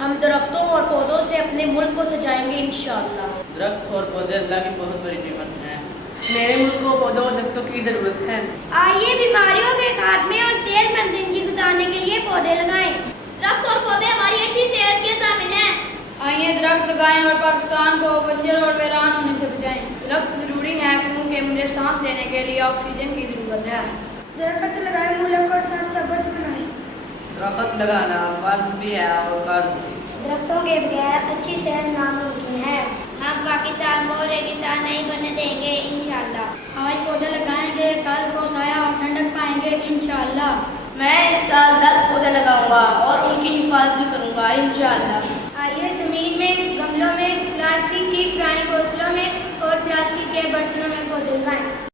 ہم درختوں اور پودوں سے اپنے ملک کو سجائیں گے انشاءاللہ۔ درخت اور پودے اللہ کی بہت بڑی نعمت ہیں۔ میرے ملک کو پودوں اور درختوں کی ضرورت ہے۔ آئیے بیماریوں کے خاتمے اور صحت مند زندگی گزارنے کے لیے پودے لگائیں۔ درخت اور پودے ہماری اچھی صحت کے ضامن ہیں۔ آئیے درخت لگائیں اور پاکستان کو بنجر اور ویران ہونے سے بچائیں۔ درخت ضروری ہے کیونکہ مجھے سانس لینے کے لیے آکسیجن کی ضرورت ہے۔ درخت لگائیں، ملک اور سرسبز بنائیں۔ درخت لگانا فرض بھی ہے اور قرض بھی۔ درختوں کے بغیر اچھی صحت ناممکن ہے۔ ہم پاکستان کو ریگستان نہیں بننے دیں گے انشاءاللہ۔ آج پودے لگائیں گے، کل کو سایہ اور ٹھنڈک پائیں گے انشاءاللہ۔ میں اس سال 10 پودے لگاؤں گا اور ان کی حفاظت بھی کروں گا انشاءاللہ۔ آئیے زمین میں، گملوں میں، پلاسٹک کی پرانی بوتلوں میں اور پلاسٹک کے برتنوں میں پودے لگائیں۔